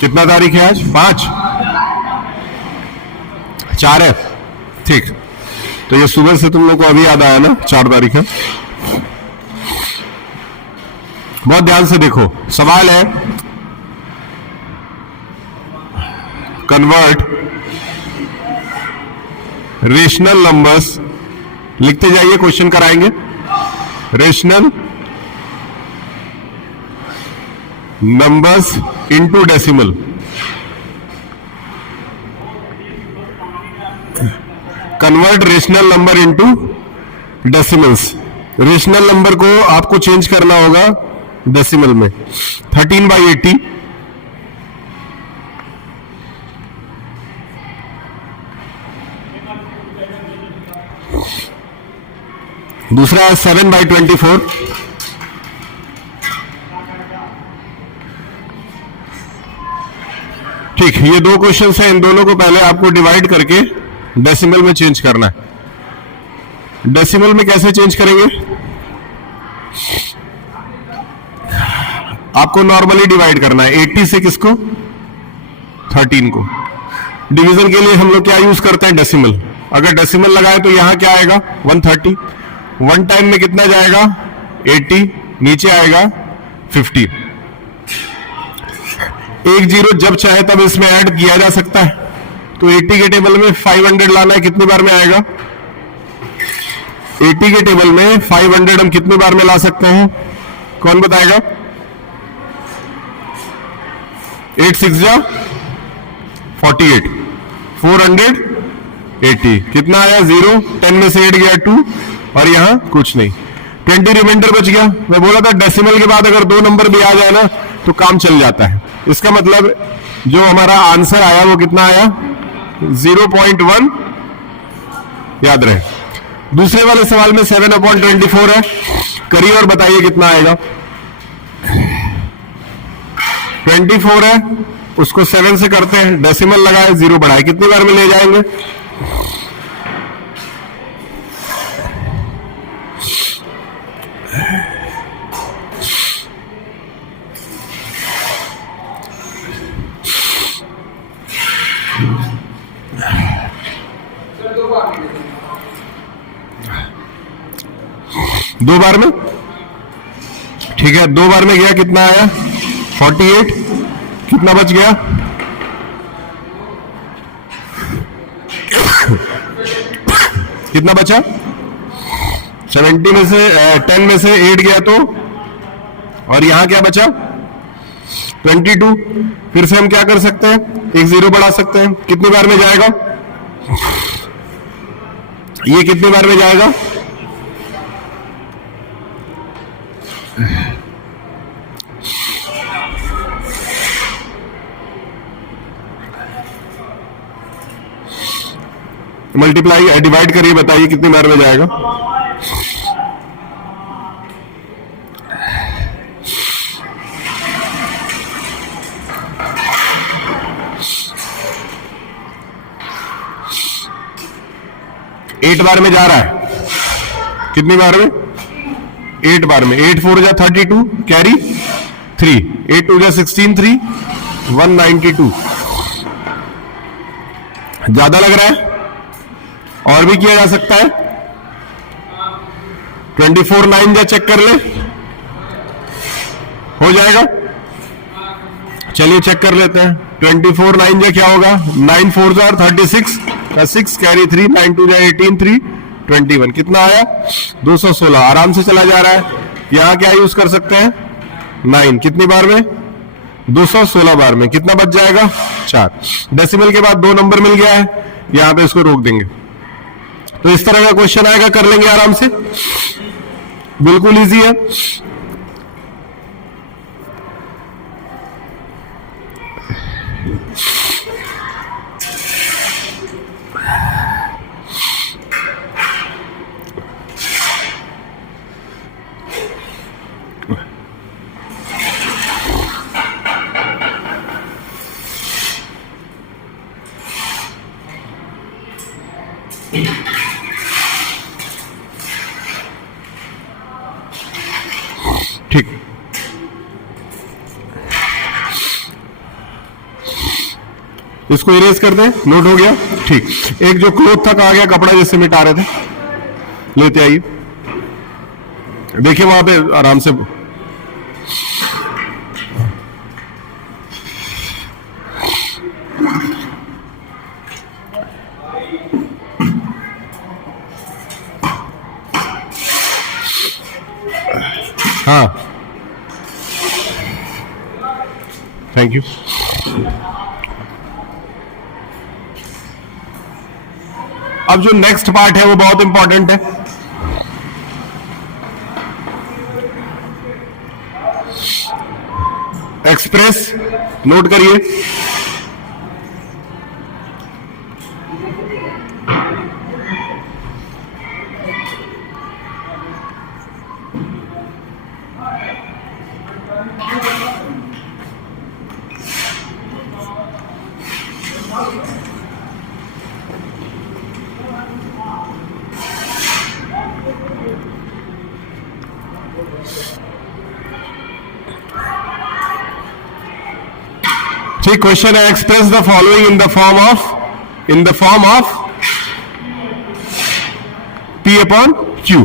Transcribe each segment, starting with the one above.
कितना तारीख है आज? 5, 4 है। ठीक, तो ये सुबह से तुम लोग को अभी याद आया ना 4 तारीख है। बहुत ध्यान से देखो, सवाल है कन्वर्ट रेशनल नंबर्स, लिखते जाइए, क्वेश्चन कराएंगे। Rational numbers into decimal. Convert rational number into decimals. Rational number को आपको चेंज करना होगा डेसिमल में। 13/80 दूसरा है 7/24। ठीक, ये 2 क्वेश्चन है, इन दोनों को पहले आपको डिवाइड करके डेसिमल में चेंज करना है। डेसिमल में कैसे चेंज करेंगे? आपको नॉर्मली डिवाइड करना है 80 से किसको? 13 को। डिवीजन के लिए हम लोग क्या यूज करते हैं? डेसिमल। अगर डेसिमल लगाए तो यहां क्या आएगा? 130। 1 टाइम में कितना जाएगा? 80, नीचे आएगा 50। एक जीरो जब चाहे तब इसमें ऐड किया जा सकता है। तो 80 के टेबल में 500 लाना है, कितनी बार में आएगा? 80 के टेबल में 500 हम कितनी बार में ला सकते हैं? कौन बताएगा? 8 6 जा 48, 480। कितना आया? 0। 10 में से 8 गया 2, और यहां कुछ नहीं, 20 रिमाइंडर बच गया। मैं बोला था डेसिमल के बाद अगर 2 नंबर भी आ जाए ना तो काम चल जाता है। इसका मतलब जो हमारा आंसर आया वो कितना आया? 0.1, याद रहे। दूसरे वाले सवाल में 7/24 है, करिए और बताइए कितना आएगा। 24 है, उसको 7 से करते हैं, डेसिमल लगाए, 0 बढ़ाए, कितनी बार में ले जाएंगे? दो बार में। ठीक है, 2 बार में गया, कितना आया? 48। कितना बच गया? कितना बचा? 70 में से 10 में से 8 गया तो, और यहां क्या बचा? 22। फिर से हम क्या कर सकते हैं? एक 0 बढ़ा सकते हैं। कितनी बार में जाएगा? ये कितनी बार में जाएगा? मल्टीप्लाई डिवाइड करिए, बताइए कितनी बार में जाएगा? एट बार में जा रहा है। कितनी बार में? 8 बार में। 8 4 जा 32, कैरी 3, 8 2 जा 16, 3 192। ज्यादा लग रहा है? और भी किया जा सकता है। 24 9 जा चेक कर ले, हो जाएगा? चलिए चेक कर लेते हैं। 24 9 जा क्या होगा? 9 4 जा 36, 6 कैरी 3, 9 2 जा 18, 3 21। कितना आया? 216। आराम से चला जा रहा है। यहां क्या यूज कर सकते हैं? 9। कितनी बार में? 216 बार में। कितना बच जाएगा? 4। डेसिमल के बाद 2 नंबर मिल गया है, यहां पे इसको रोक देंगे। तो इस तरह का क्वेश्चन आएगा, कर लेंगे आराम से, बिल्कुल इजी है। ठीक, इसको इरेज कर दें, नोट हो गया। ठीक, एक जो क्लोथ तक आ गया, कपड़ा जिससे मिटा रहे थे, लेते आइए। देखिए वहां पे आराम से, हाँ थैंक यू। अब जो नेक्स्ट पार्ट है वो बहुत इंपॉर्टेंट है। एक्सप्रेस, नोट करिए। ठीक, क्वेश्चन है express the following in the form of P upon Q।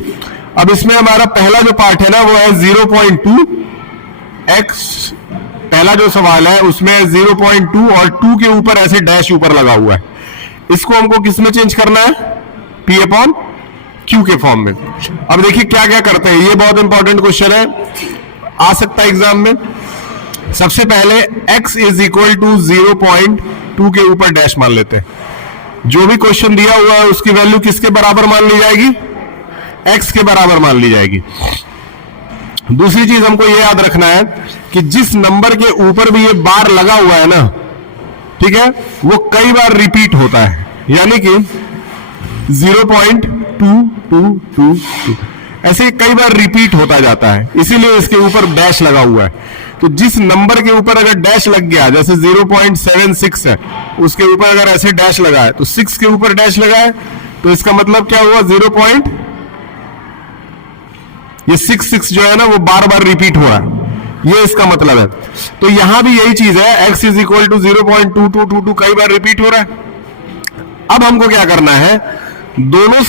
अब इसमें हमारा पहला जो पार्ट है ना वो है 0.2 x। पहला जो सवाल है उसमें 0.2 और 2 के ऊपर ऐसे डैश ऊपर लगा हुआ है। इसको हमको किस में चेंज करना है? P अपॉन Q के फॉर्म में। अब देखिए क्या क्या करते हैं, ये बहुत इंपॉर्टेंट क्वेश्चन है, आ सकता है एग्जाम में। सबसे पहले x इज इक्वल टू 0.2 के ऊपर डैश मान लेते हैं। जो भी क्वेश्चन दिया हुआ है उसकी वैल्यू किसके बराबर मान ली जाएगी? x के बराबर मान ली जाएगी। दूसरी चीज हमको ये याद रखना है कि जिस नंबर के ऊपर भी ये बार लगा हुआ है ना, ठीक है, वो कई बार रिपीट होता है, यानी कि 0.2222 ऐसे कई बार रिपीट होता जाता है, इसीलिए इसके ऊपर डैश लगा हुआ है। तो जिस नंबर के ऊपर अगर डैश लग गया, जैसे 0.76 है, उसके ऊपर अगर ऐसे डैश लगा है, तो 6 के ऊपर डैश लगा है, तो इसका मतलब क्या हुआ? ये 6 जो है ना वो बार बार रिपीट हो रहा है, ये इसका मतलब है। तो यहां भी यही चीज है, x इज इक्वल टू 0.2222 कई बार रिपीट हो रहा है। अब हमको क्या करना है? दोनों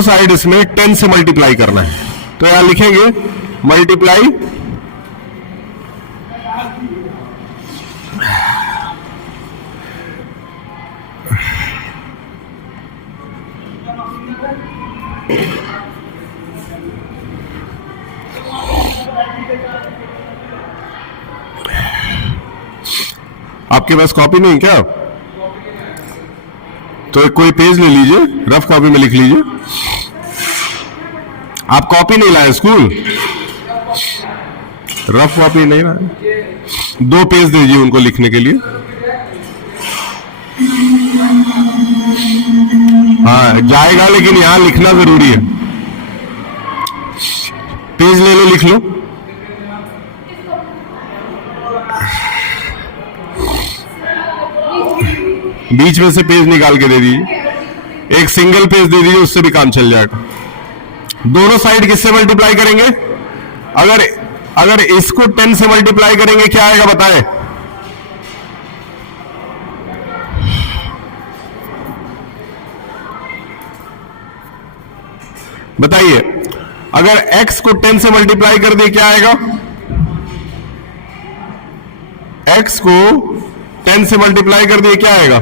साइड इसमें 10 से मल्टीप्लाई करना है। तो यहां लिखेंगे मल्टीप्लाई आपके पास कॉपी नहीं क्या? तो कोई पेज ले लीजिए, रफ कॉपी में लिख लीजिए। आप कॉपी नहीं लाए स्कूल? रफ कॉपी नहीं लाए? 2 पेज दीजिए उनको लिखने के लिए। हाँ जाएगा, लेकिन यहां लिखना जरूरी है। पेज ले लो, लिख लो। बीच में से पेज निकाल के दे दीजिए, एक सिंगल पेज दे दीजिए, उससे भी काम चल जाएगा। दोनों साइड किससे मल्टीप्लाई करेंगे? अगर इसको 10 से मल्टीप्लाई करेंगे क्या आएगा बताएं? बताइए, अगर x को 10 से मल्टीप्लाई कर दिए क्या आएगा? x को 10 से मल्टीप्लाई कर दिए क्या आएगा?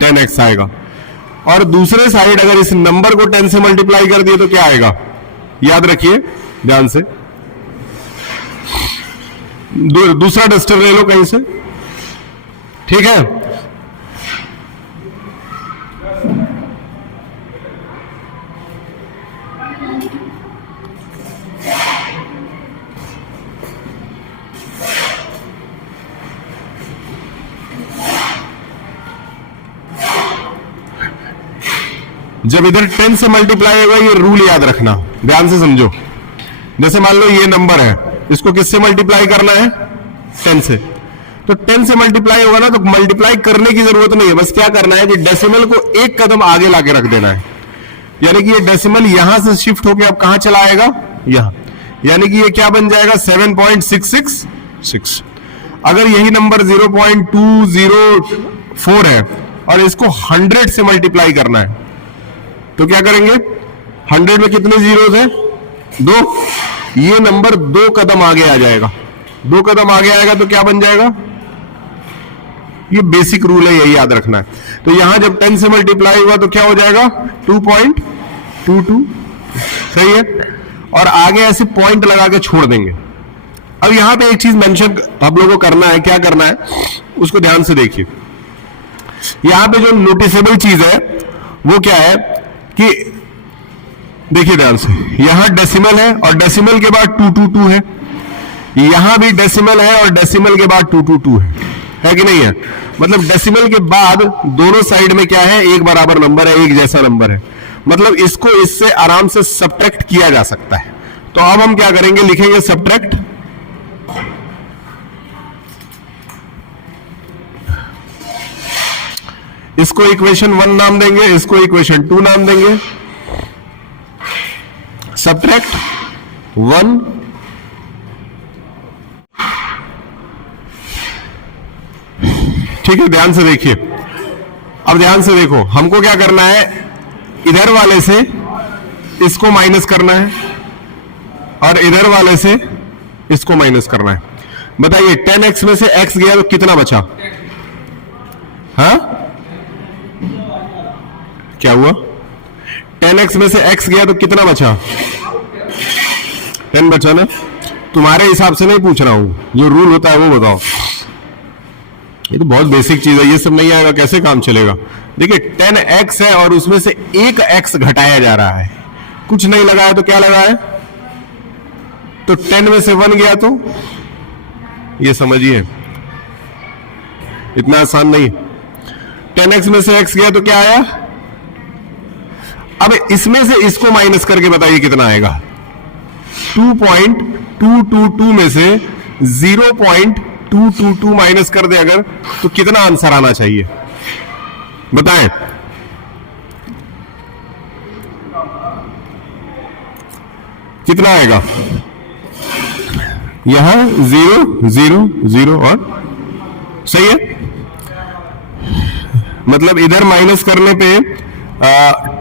10x आएगा। और दूसरे साइड अगर इस नंबर को 10 से मल्टीप्लाई कर दिए तो क्या आएगा? याद रखिए ध्यान से। दूसरा डस्टर ले लो कहीं से, ठीक है। जब इधर 10 से मल्टीप्लाई होगा, ये रूल याद रखना, ध्यान से समझो। जैसे मान लो ये नंबर है, इसको किससे मल्टीप्लाई करना है? 10 से। तो 10 से मल्टीप्लाई होगा ना, तो मल्टीप्लाई करने की जरूरत नहीं है, बस क्या करना है कि डेसिमल को एक कदम आगे लाके रख देना है। यानी कि ये डेसिमल यहां से शिफ्ट होकर अब कहां चला आएगा? यहां। यानी कि ये क्या बन जाएगा? 7.666। अगर यही नंबर 0.204 है और इसको 100 से मल्टीप्लाई करना है तो क्या करेंगे? 100 में कितने जीरोस हैं? 2। ये नंबर 2 कदम आगे आ जाएगा। 2 कदम आगे आएगा तो क्या बन जाएगा? ये बेसिक रूल है, यही याद रखना है। तो यहां जब 10 से मल्टीप्लाई हुआ तो क्या हो जाएगा? 2.22। सही है। और आगे ऐसे पॉइंट लगा के छोड़ देंगे। अब यहां पे एक चीज मेंशन आप लोगों को करना है, क्या करना है उसको ध्यान से देखिए। यहां पे जो नोटिसेबल चीज है वो क्या है कि देखिए ध्यान से, यहां डेसिमल है और डेसिमल के बाद 222 है, यहां भी डेसिमल है और डेसिमल के बाद 222 है कि नहीं है? मतलब डेसिमल के बाद दोनों साइड में क्या है? एक बराबर नंबर है, एक जैसा नंबर है। मतलब इसको इससे आराम से सब्ट्रैक्ट किया जा सकता है। तो अब हम क्या करेंगे? लिखेंगे सब्ट्रैक्ट इसको इक्वेशन 1 नाम देंगे, इसको इक्वेशन 2 नाम देंगे। सब्ट्रैक्ट 1 ठीक है। ध्यान से देखिए, अब ध्यान से देखो, हमको क्या करना है? इधर वाले से इसको माइनस करना है और इधर वाले से इसको माइनस करना है। बताइए 10x में से x गया तो कितना बचा? हाँ, क्या हुआ? 10x में से x गया तो कितना बचा? 10 बचा ना? तुम्हारे हिसाब से नहीं पूछ रहा हूं, जो रूल होता है वो बताओ। ये तो बहुत बेसिक चीज है, ये सब नहीं आएगा कैसे काम चलेगा? देखिए 10x है और उसमें से एक x घटाया जा रहा है, कुछ नहीं लगाया तो क्या लगा है? तो 10 में से 1 गया तो ये समझिए इतना आसान नहीं। 10x में से x गया तो क्या आया? अब इसमें से इसको माइनस करके बताइए कितना आएगा? 2.222 में से 0.222 माइनस कर दे अगर, तो कितना आंसर आना चाहिए बताएं? कितना आएगा? यहां 0 0 0 और सही है। मतलब इधर माइनस करने पे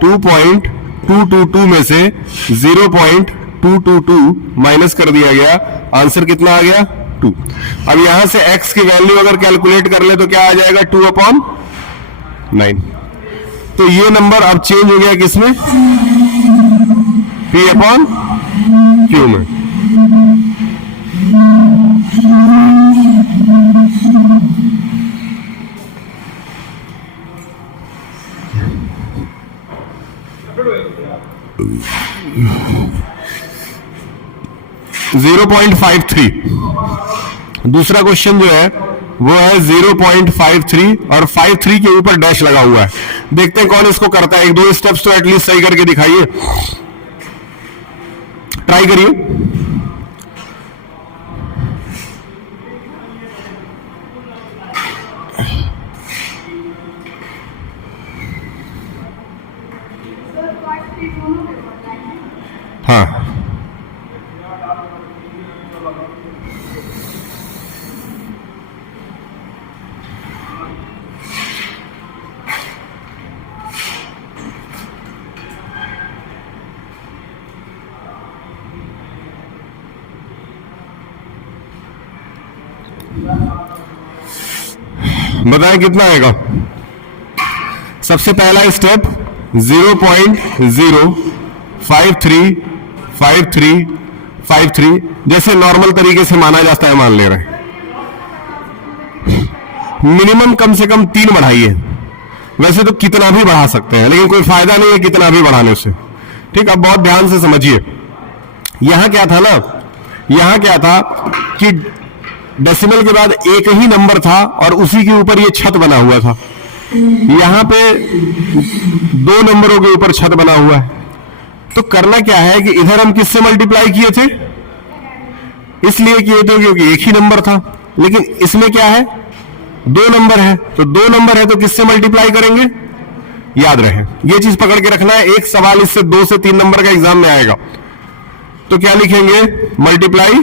2.222 में से 0.222 माइनस कर दिया गया, आंसर कितना आ गया? 2। अब यहां से x की वैल्यू अगर कैलकुलेट कर ले तो क्या आ जाएगा? 2/9। तो ये नंबर अब चेंज हो गया किसमें? P/Q में। .53। दूसरा क्वेश्चन जो है वो है 0.53 और 53 के ऊपर डैश लगा हुआ है। देखते हैं कौन इसको करता है। 1-2 स्टेप्स तो एटलीस्ट सही करके दिखाइए, ट्राई करिए। हाँ, बताएं कितना आएगा? सबसे पहला स्टेप 0.0535353 जैसे नॉर्मल तरीके से माना जाता है मान ले रहे हैं। मिनिमम कम से कम 3 बढ़ाइए। वैसे तो कितना भी बढ़ा सकते हैं, लेकिन कोई फायदा नहीं है कितना भी बढ़ाने से। ठीक, अब बहुत ध्यान से समझिए। यहां क्या था ना, यहां क्या था कि डेसिमल के बाद एक ही नंबर था और उसी के ऊपर ये छत बना हुआ था। यहां पे 2 नंबरों के ऊपर छत बना हुआ है। तो करना क्या है कि इधर हम किससे मल्टीप्लाई किए थे? इसलिए किए थे क्योंकि एक ही नंबर था, लेकिन इसमें क्या है? 2 नंबर है, तो 2 नंबर है तो किससे मल्टीप्लाई करेंगे? याद रहे, ये चीज पकड़ के रखना है। एक सवाल इससे 2 से 3 नंबर का एग्जाम में आएगा। तो क्या लिखेंगे? मल्टीप्लाई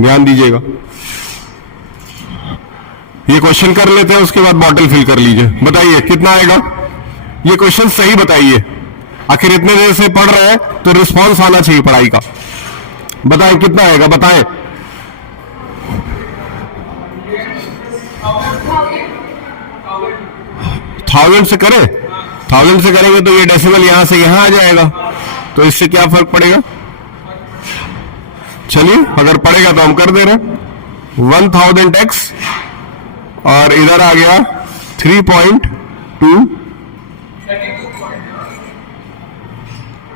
ध्यान दीजिएगा। ये क्वेश्चन कर लेते हैं, उसके बाद बॉटल फिल कर लीजिए। बताइए कितना आएगा? ये क्वेश्चन सही बताइए, आखिर इतने देर से पढ़ रहे हैं तो रिस्पॉन्स आना चाहिए पढ़ाई का। बताएं कितना आएगा, बताएं। 1000 से करें? 1000 से करेंगे तो ये डेसिमल यहां से यहां आ जाएगा, तो इससे क्या फर्क पड़ेगा? चलिए अगर पड़ेगा तो हम कर दे रहे हैं। 1000x और इधर आ गया 3.2।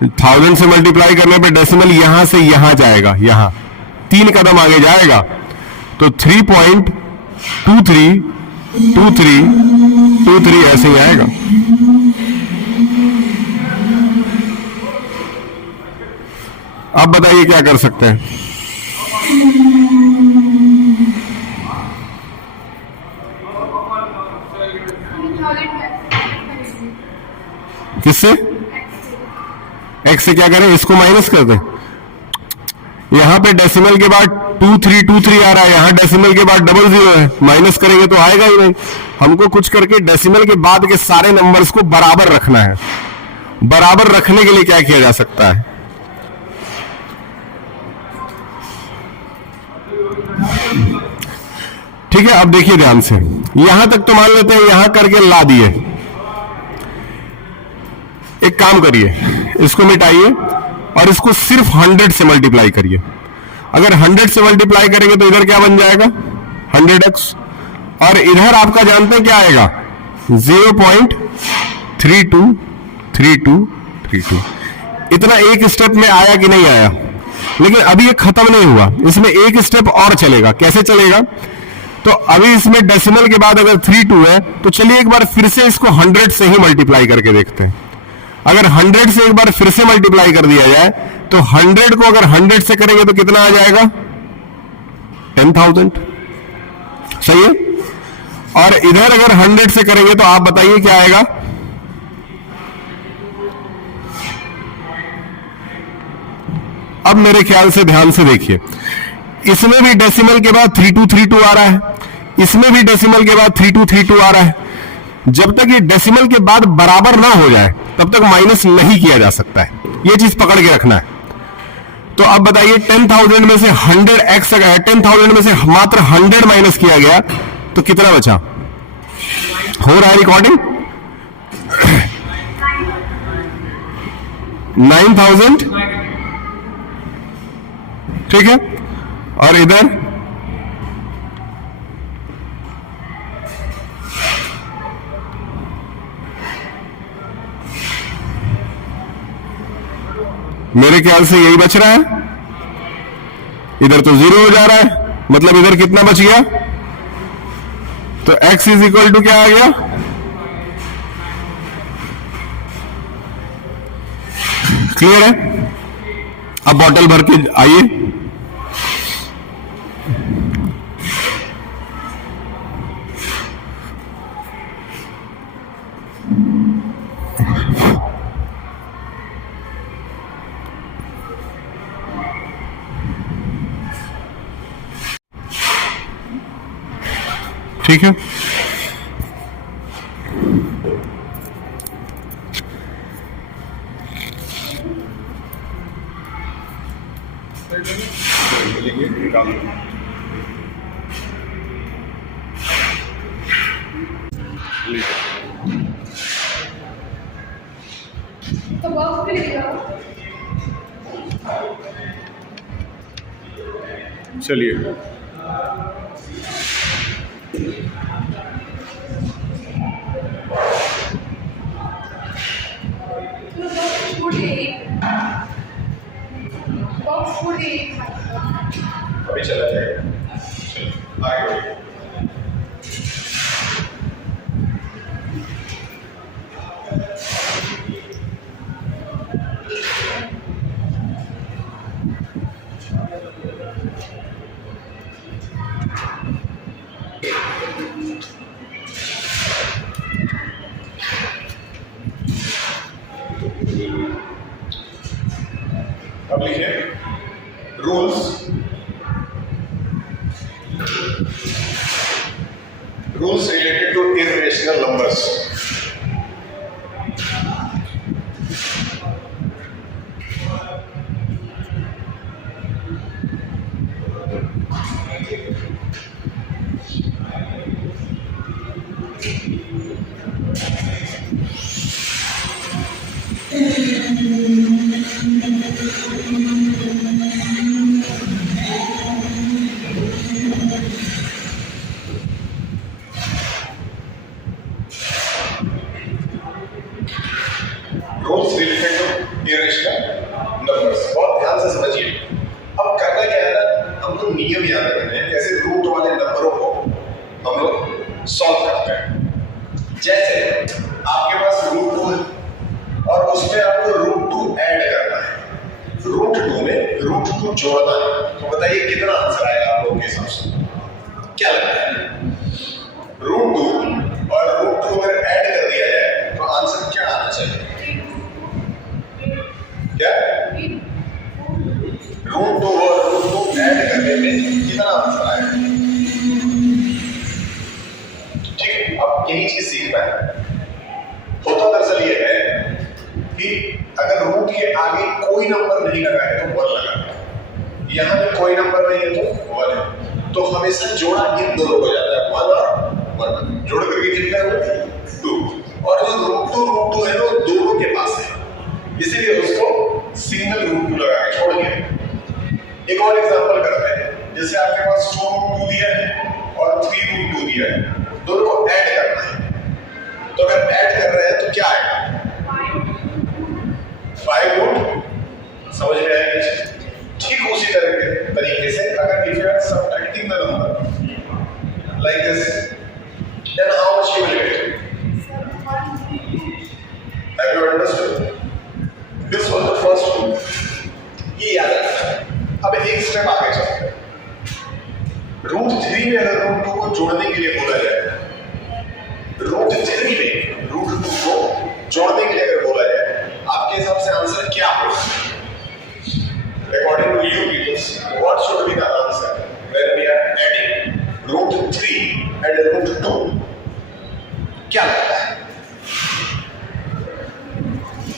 1000 से मल्टीप्लाई करने पे डेसिमल यहां से यहां जाएगा, यहां 3 कदम आगे जाएगा, तो 3.232323 ऐसे ही आएगा। अब बताइए क्या कर सकते हैं? किससे? x से क्या करें? इसको माइनस कर दें। यहां पे डेसिमल के बाद 2323 आ रहा है, यहां डेसिमल के बाद 00 है, माइनस करेंगे तो आएगा ही नहीं। हमको कुछ करके डेसिमल के बाद के सारे नंबर्स को बराबर रखना है। बराबर रखने के लिए क्या किया जा सकता है? ठीक है, अब देखिए ध्यान से, यहां तक तो मान लेते हैं, यहां करके ला दिए। एक काम करिए, इसको मिटाइए और इसको सिर्फ 100 से मल्टीप्लाई करिए। अगर 100 से मल्टीप्लाई करेंगे तो इधर क्या बन जाएगा? 100x, और इधर आपका जानते हैं क्या आएगा? 0.323232। इतना एक स्टेप में आया कि नहीं आया? लेकिन अभी ये खत्म नहीं हुआ, इसमें एक स्टेप और चलेगा। कैसे चलेगा? तो अभी इसमें डेसिमल के बाद अगर 32 है, तो चलिए एक बार फिर से इसको 100 से ही मल्टीप्लाई करके देखते हैं। अगर 100 से एक बार फिर से मल्टीप्लाई कर दिया जाए तो 100 को अगर 100 से करेंगे तो कितना आ जाएगा? 10,000। सही है। और इधर अगर 100 से करेंगे तो आप बताइए क्या आएगा? अब मेरे ख्याल से ध्यान से देखिए, इसमें भी डेसिमल के बाद 3232 आ रहा है, इसमें भी डेसिमल के बाद 3232 आ रहा है। जब तक ये डेसिमल के बाद बराबर ना हो जाए तब तक माइनस नहीं किया जा सकता है, ये चीज पकड़ के रखना है। तो अब बताइए 10,000 में से 100x, 10,000 में से मात्र 100 माइनस किया गया तो कितना बचा? हो रहा है रिकॉर्डिंग? 9,000। ठीक है, और इधर मेरे ख्याल से यही बच रहा है। इधर तो 0 हो जा रहा है, मतलब इधर कितना बच गया? तो x इज इक्वल टू क्या आ गया? क्लियर है? अब बॉटल भर के आइए। ठीक है, चलिए अभी चला जाएगा। आगे अब लिखिए rules rules related to irrational numbers. Rules related to irrational numbers, बहुत ध्यान से समझिए। अब करना क्या है ना, हम लोग नियम याद रखते हैं कैसे रूट वाले नंबरों को हम लोग सॉल्व करते हैं। जैसे आपके पास रूट 2 है और उसमें आपको रूट 2 ऐड करना है, रूट 2 में रूट 2 जोड़ना है, तो बताइए कितना आंसर आएगा आप लोगों के हिसाब से? क्या लगता है? रूट 2 और रूट 2 अगर ऐड कर दिया जाए तो आंसर क्या आना चाहिए? क्या? रूट 2 और रूट 2 ऐड करने में कितना आंसर आएगा? ठीक है, अब यही चीज सीखना है। होता दरअसल ये है कि अगर रूट के आगे कोई नंबर नहीं लगा है तो 1 लगा है, यहां पे कोई नंबर नहीं है तो 1 है, तो हमेशा जोड़ा इन दोनों हो जाता है, 1 और 1 जोड़ करके कितना है? 2। और जो रूट 2 है ना वो दोनों के पास है, इसीलिए उसको सिंगल रूट 2 लगा के छोड़ दिया। एक और एग्जांपल करते हैं, जैसे आपके पास 2 रूट 2 दिया है और 3 रूट 2 दिया है, दोनों को ऐड करना है, तो अगर ऐड कर रहे हैं तो क्या आएगा? 5 रूट, समझ में आएगा? ठीक उसी तरीके से अगर if you are subtracting the number like this, then how much you will get? Have you understood? This was the first rule, ये याद रखना है। अब एक स्टेप आगे चलते हैं। रूट 3 में अगर रूट 2 को जोड़ने के लिए बोला जाए, रूट 3 में रूट 2 को जोड़ने के लिए अगर बोला जाए, आपके हिसाब से आंसर क्या होगा? According to you people, what should be the answer when we are adding root 3 and root 2? क्या लगता है?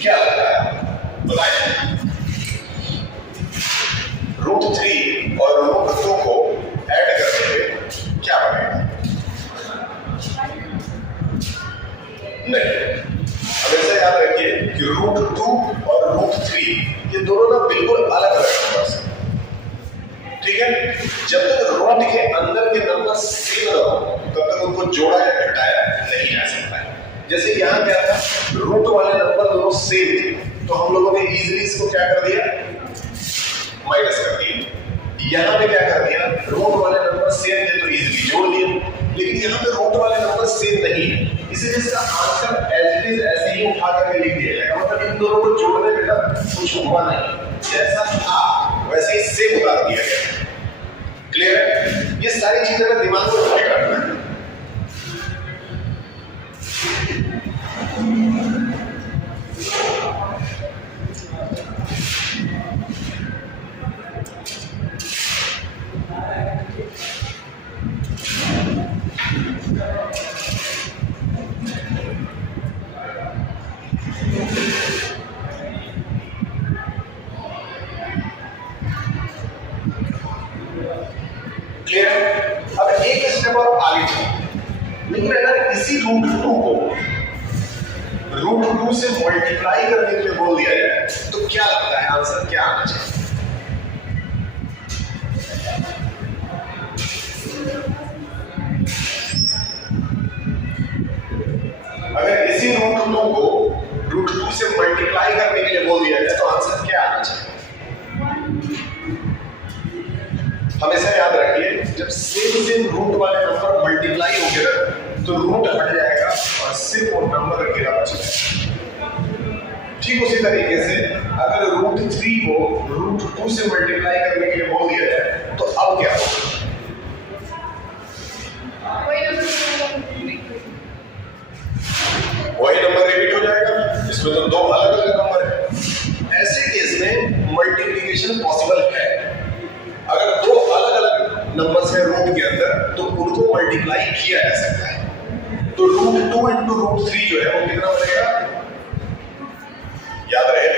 क्या लगता है? बताइए। रूट 3 और रूट 2 को ऐड करने पे क्या बनेगा? नहीं, हमेशा याद रखिए कि रूट 2 और रूट 3 ये दोनों ना बिल्कुल अलग अलग नंबर्स हैं, ठीक है? जब तक रूट के अंदर के नंबर सेम ना हो तब तक उनको जोड़ा या घटाया नहीं जा सकता है। जैसे यहाँ क्या था, रूट वाले नंबर दोनों सेम थे, तो हम लोगों ने इजीली इसको क्या कर दिया? माइनस कर दिया। यहाँ पे क्या कर दिया? रूट वाले नंबर सेम थे तो इजीली जोड़ दिया, लेकिन यहाँ पे रूट वाले नंबर सेम नहीं है, इसीलिए इसका आंसर एज इट इज ऐसे ही उठा करके लिख दिया जाएगा। मतलब इन दोनों को जोड़ने में ना कुछ हुआ नहीं, जैसा था वैसे ही सेम उतार दिया गया। क्लियर है? ये सारी चीजें ना दिमाग में फिट रखना है। क्लियर? अब एक स्टेप और आगे चलो, लेकिन अगर इसी रूट 2 को रूट 2 से मल्टीप्लाई करने के लिए बोल दिया जाए तो क्या लगता है आंसर क्या आना चाहिए? अगर इसी रूट 2 को रूट 2 से मल्टीप्लाई करने के लिए बोल दिया जाए तो आंसर क्या आना चाहिए? हमेशा याद रखिए, जब सेम रूट वाले नंबर मल्टीप्लाई हो गए तो रूट हट जाएगा और सिर्फ वो नंबर अकेला बचेगा। ठीक उसी तरीके से अगर रूट 3 को रूट 2 से मल्टीप्लाई करने के लिए बोल दिया जाए तो अब क्या होगा? वही नंबर रिपीट हो जाएगा, इसमें तो 2 अलग अलग नंबर है। ऐसे केस में मल्टीप्लिकेशन पॉसिबल है। अगर 2 अलग अलग नंबर्स है रूट के अंदर तो उनको मल्टीप्लाई किया जा सकता है। तो √2 इंटू √3 जो है वो कितना बनेगा? याद रहे,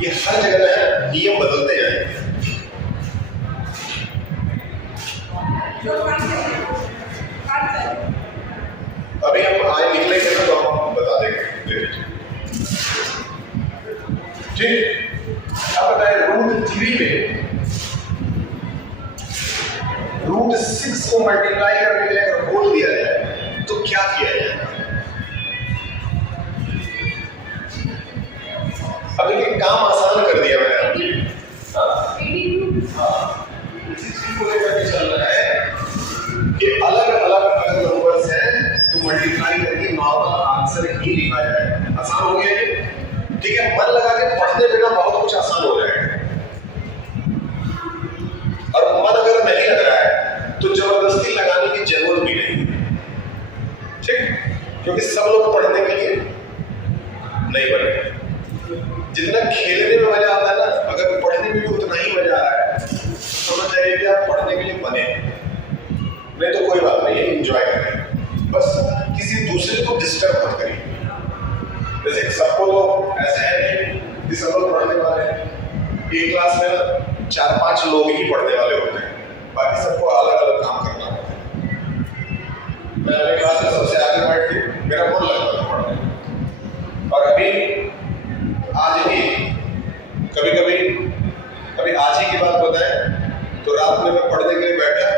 ये हर जगह है, नियम बदलते जाएंगे। अभी हम आए निकलेंगे तो हम बता देंगे। ठीक, अब बताए √3 में √6 को मल्टीप्लाई करने के लिए अगर होल दिया जाए तो क्या किया जाए? अब देखिए काम आसान कर दिया मैंने आपके लिए। इसी चीज को लेकर के चल रहा है कि अलग अलग अगर नंबर्स हैं तो मल्टीप्लाई करके नॉर्मल आंसर ही लिखा जाए। आसान हो गया ये, ठीक है। मन लगा के पढ़ने बिना बहुत कुछ आसान हो जाएगा, और मन अगर नहीं लग रहा है तो जबरदस्ती लगाने की जरूरत भी नहीं, ठीक, क्योंकि सब लोग पढ़ने के लिए नहीं बने। जितना खेलने में मजा आता है ना, अगर पढ़ने में भी उतना ही मजा आ रहा है, समझ जाइए कि आप पढ़ने के लिए बने। नहीं तो कोई बात नहीं है, एंजॉय करें, बस किसी दूसरे को डिस्टर्ब मत करिए। जैसे सबको तो ऐसा है कि सब लोग पढ़ने वाले हैं, एक क्लास में 4-5 लोग ही पढ़ने वाले होते हैं, बाकी सबको अलग अलग काम करना होता है। मैं अपनी क्लास में सबसे आगे बैठ के मेरा मन लगता था पढ़ने, और आज ही कभी कभी अभी आज ही की बात बताएं तो रात में मैं पढ़ने के लिए बैठा,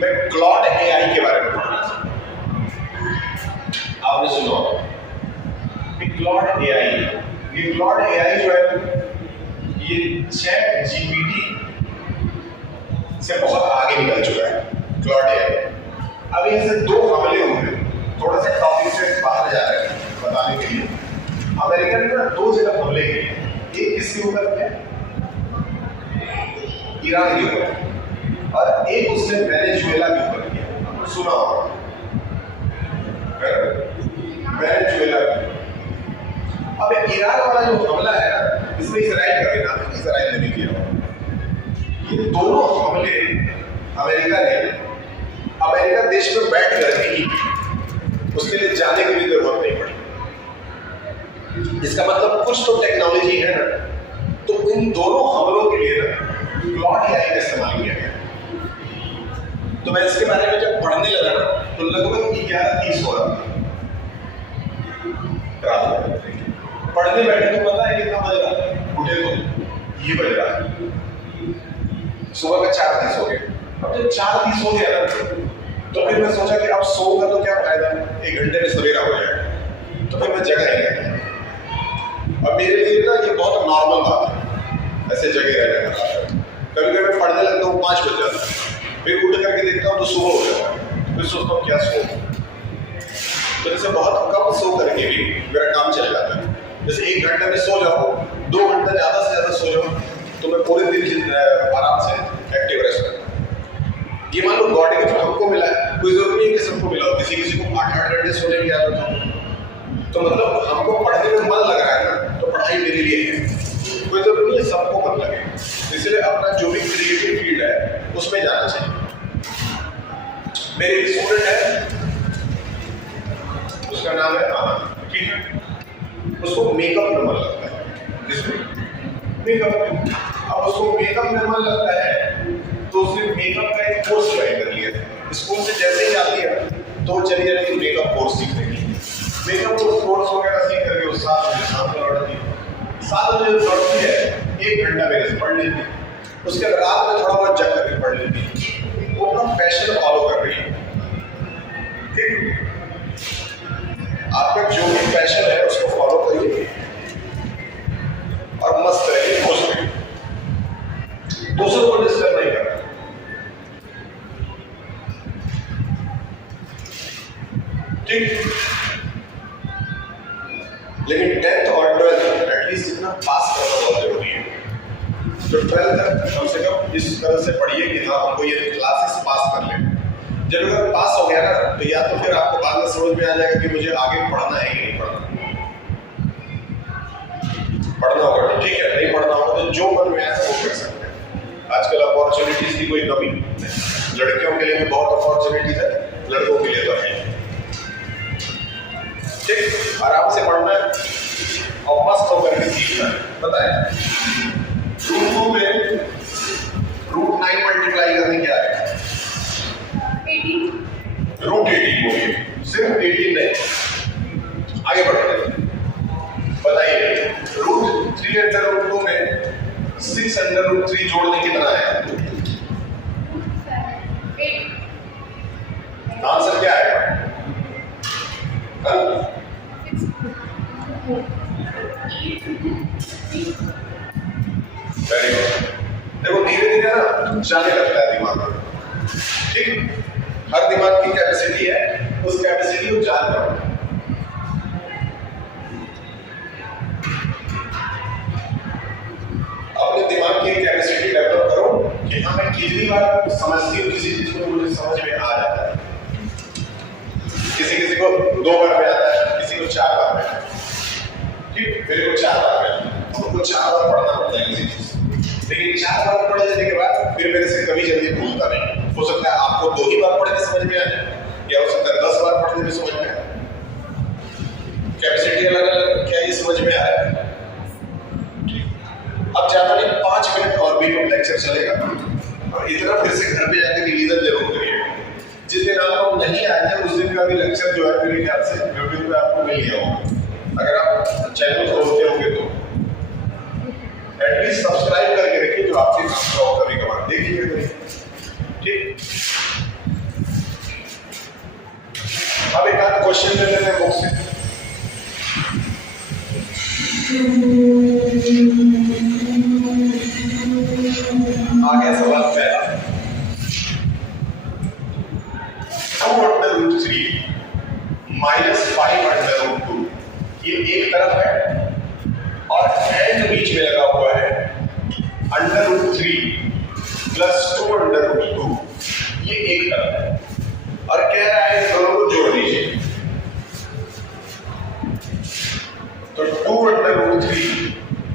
मैं क्लॉड एआई के बारे में पढ़ रहा था। आपने सुना क्लॉड एआई? ये क्लॉड एआई जो है ये चैट जीपीटी से बहुत आगे निकल चुका है। क्लॉड एआई अभी ऐसे 2 हमले हुए, थोड़ा सा टॉपिक से बाहर जा रहे हैं बताने के लिए। अमेरिका ने ना 2 जगह हमले किए, एक किसके ऊपर है? ईरान के ऊपर, और एक उसने वेनेजुएला के ऊपर किया। सुना होगा वेनेजुएला। अब ईरान वाला जो हमला है ना, इसमें इजराइल का भी नाम है, इजराइल ने भी किया। ये दोनों हमले अमेरिका देश में बैठ करके ही, उसके लिए जाने की भी जरूरत नहीं पड़ी। इसका मतलब कुछ तो टेक्नोलॉजी है ना, तो इन दोनों हमलों के लिए ना क्लॉड एआई का इस्तेमाल किया गया। तो मैं इसके बारे में जब पढ़ने लगा ना, तो लगभग 11:30 हो रहा था रात में। पढ़ने बैठे तो पता है कितना बज रहा था, उठे तो ये बज रहा है, सुबह का 4:30 हो गया। अब जब 4:30 हो गया ना, तो फिर मैं सोचा कि अब सोऊंगा तो क्या फायदा, 1 घंटे में सवेरा हो जाएगा। तो फिर मैं जगह ही गया। अब मेरे लिए ना ये बहुत नॉर्मल बात है, ऐसे जगह रहने का। कभी कभी मैं पढ़ने लगता हूँ 5 बज जाता है, फिर उठ करके देखता हूँ तो सुबह हो जाता है, फिर सोचता हूँ क्या सो। तो जैसे बहुत कम सो करके भी मेरा काम चल जाता है। जैसे 1 घंटे में सो जाओ, 2 घंटा ज़्यादा से ज़्यादा सो जाओ, तो मैं पूरे दिन आराम से एक्टिव रह सकता हूँ। ये मान लो गॉड गिफ्ट हमको मिला है, कोई जरूरी नहीं है कि सबको मिला हो, किसी को 8-8 घंटे सोने की आदत हो। तो मतलब हमको पढ़ने में मन लग रहा है ना, तो पढ़ाई मेरे लिए है, कोई जरूरी नहीं है सबको मन लगे। इसलिए अपना जो भी क्रिएटिव फील्ड है उसमें जाना चाहिए। मेरे एक स्टूडेंट है, उसका नाम है आनंद, ठीक है। उसको मेकअप में मन लगता है, जिसमें मेकअप में, अब उसको मेकअप में मन लगता है तो उसने मेकअप का एक कोर्स ज्वाइन कर लिया। स्कूल से जैसे ही आती है तो वो चली जाती है मेकअप कोर्स सीखने के लिए। मेकअप कोर्स वगैरह सीख करके वो 7 बजे शाम को लौटती है। 7 बजे लौटती है, 1 घंटा मेरे से पढ़ लेती है, उसके बाद रात में थोड़ा बहुत जग करके पढ़ लेती है। वो अपना पैशन फॉलो कर रही है, ठीक। आपका जो भी पैशन है उसको फॉलो करिए और मस्त रहिए, खुश रहिए, दूसरों को डिस्टर्ब नहीं करना, ठीक। लेकिन 10th और 12th एटलीस्ट इतना पास करना बहुत जरूरी है। तो 12th तक कम से कम इस तरह से पढ़िए कि हाँ हमको ये क्लासेस पास कर ले। जब अगर पास हो गया ना, तो या तो फिर आपको बाद में समझ में आ जाएगा कि मुझे आगे पढ़ना है कि नहीं पढ़ना। पढ़ना होगा तो ठीक है, नहीं पढ़ना होगा तो जो मन में आया वो कर सकते हैं। आजकल अपॉर्चुनिटीज की कोई कमी नहीं, लड़कियों के लिए भी बहुत अपॉर्चुनिटीज है, लड़कों के लिए तो है। ठीक, आराम से पढ़ना है और मस्त होकर के सीखना है। बताए √2 में √9 मल्टीप्लाई करने क्या है? 18 √18 हो गई, सिर्फ 18 नहीं। आगे बढ़ते हैं, बताइए √3 अंडर √2 में 6 अंडर √3 जोड़ने कितना है? 8 आंसर क्या आएगा? Very good. देखो धीरे धीरे ना जाने लगता है दिमाग में, ठीक, हर दिमाग की कैपेसिटी है, उस कैपेसिटी को जान लो। अपने दिमाग की कैपेसिटी डेवलप करो कि हाँ मैं कितनी बार समझती हूँ किसी चीज को, मुझे समझ में आ जाता है। किसी को 2 बार में आता है, किसी को 4 बार में आता है, ठीक, मेरे को 4 बार में आता है, उनको 4 बार पढ़ना पड़ता है किसी चीज, लेकिन 4 बार पढ़ जाने के बाद फिर मेरे से कभी जल्दी भूलता नहीं। हो सकता है आपको 2 ही बार पढ़ने समझ में आए, या हो सकता है 10 बार पढ़ने में समझ में आए। कैपेसिटी अलग अलग, क्या ये समझ में आया? अब ज्यादा नहीं, 5 मिनट और भी लेक्चर चलेगा, और इतना फिर से घर पे जाकर रिवीजन जरूर करिए। जिस दिन आप नहीं आए थे उस दिन का भी लेक्चर जो है मेरे ख्याल से यूट्यूब पे आपको मिल गया होगा, अगर आप चैनल खोलते होंगे तो एटलीस्ट सब्सक्राइब करके रखिए, जो आपके काम का हो कभी कभार देखिए, ठीक। अब एक आध क्वेश्चन ले लेते हैं बुक से। आ गया सवाल पहला, 2 अंडर √3 माइनस 5 अंडर √2, ये एक तरफ है और एंड बीच में लगा हुआ है अंडर √3 प्लस 2 अंडर √2, ये एक तरफ है, और कह रहा है दोनों को जोड़ दीजिए। तो 2 अंडर √3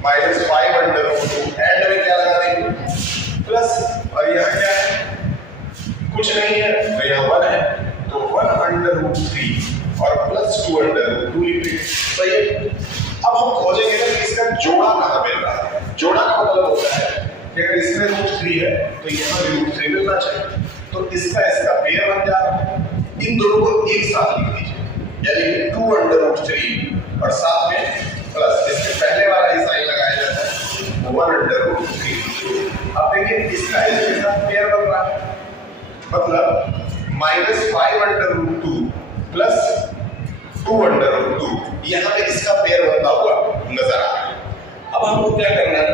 माइनस 5 अंडर √2, एंड में क्या लगा देंगे? प्लस, और यहाँ क्या है? कुछ नहीं है, तो यहाँ 1 है, तो 1 अंडर √3 और प्लस 2 अंडर √2 लिख देंगे। सही है। अब हम खोजेंगे ना कि इसका जोड़ा कहाँ मिल रहा है। जोड़ा का मतलब होता है कि अगर इसमें √3 है तो यहाँ भी √3 मिलना चाहिए, तो इसका पेयर बन जा रहा है। इन दोनों को एक साथ लिख दीजिए, यानी कि 2 अंडर √3 और साथ में प्लस, इसके पहले वाला ही साइन लगाया जाता है 1 अंडर √3। अब देखिए इसका इसके साथ पेयर बन रहा है, मतलब माइनस 5 अंडर √2 प्लस 2 अंडर √2, यहाँ पे इसका पेयर बनता हुआ नजर आ रहा है। अब हमको क्या करना है?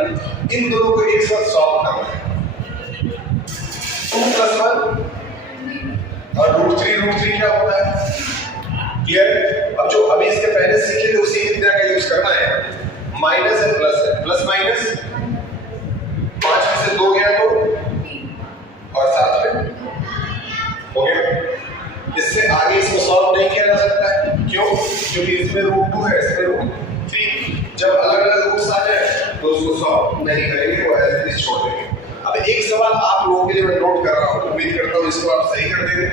इन दोनों को एक साथ सॉल्व करना है। 2 + 1 और √3 क्या होता है? क्लियर? अब जो अभी इसके पहले सीखे थे उसी विद्या का यूज करना है। माइनस है, प्लस माइनस, 5 में से 2 गया तो, और 7 में हो गया। इससे आगे इसको सॉल्व नहीं किया जा सकता है, क्यों? क्योंकि इसमें √2 है, इसमें √3। जब अलग अलग रूट्स आ जाए तो उसको सॉल्व नहीं करेंगे, वो ऐसे छोड़ देंगे। अब एक सवाल आप लोगों के लिए मैं नोट कर रहा हूँ, उम्मीद करता हूँ इसको आप सही कर देंगे।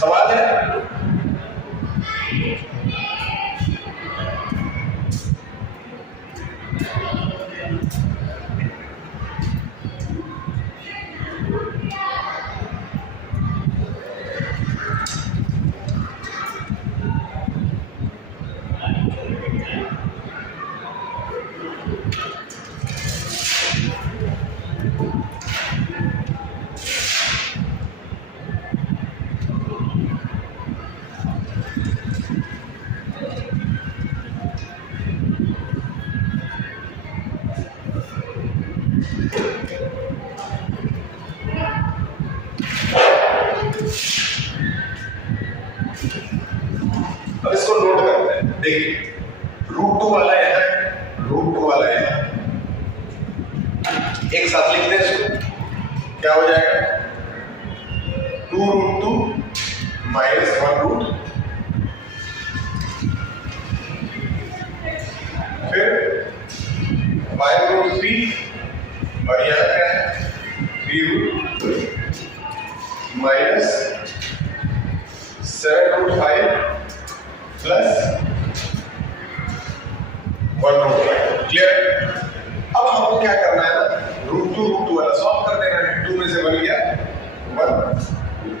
सवाल है, अब इसको नोट करते हैं। देखिए √2 वाला यहाँ है, √2 वाला यहाँ, एक साथ लिखते हैं इसको, क्या हो जाएगा? 2 √2 माइनस 1 √, फिर 5 √3 और यहाँ क्या है? 3 √2 माइनस 7 √5 1 रूट 2 क्लियर है? अब हमको क्या करना है ना, रूट टू वाला सॉल्व कर देना है। 2 में से बन गया 1,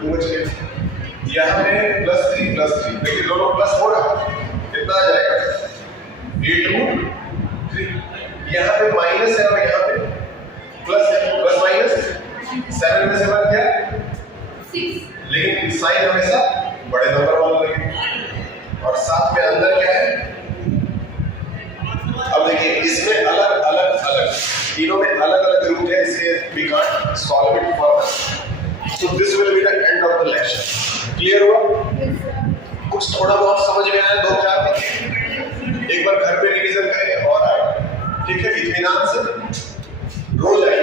2 बच गया। यहाँ पे +3 देखिए दोनों प्लस हो रहा, कितना आ जाएगा 8 रूट 3। यहाँ पे माइनस है और यहाँ पे प्लस है, प्लस माइनस 7 में से बन गया 6, लेकिन साइन हमेशा बड़े नंबर वाला लगेगा। और साथ में अंदर क्या है, अब देखिए इसमें अलग तीनों में अलग अलग रूट है, इसलिए we can't solve it further. So this will be the end of the lecture. Clear हुआ? कुछ थोड़ा बहुत समझ में आया? 2-4 एक बार घर पे रिवीजन करें और आए, ठीक है, इत्मीनान से रोज आइए।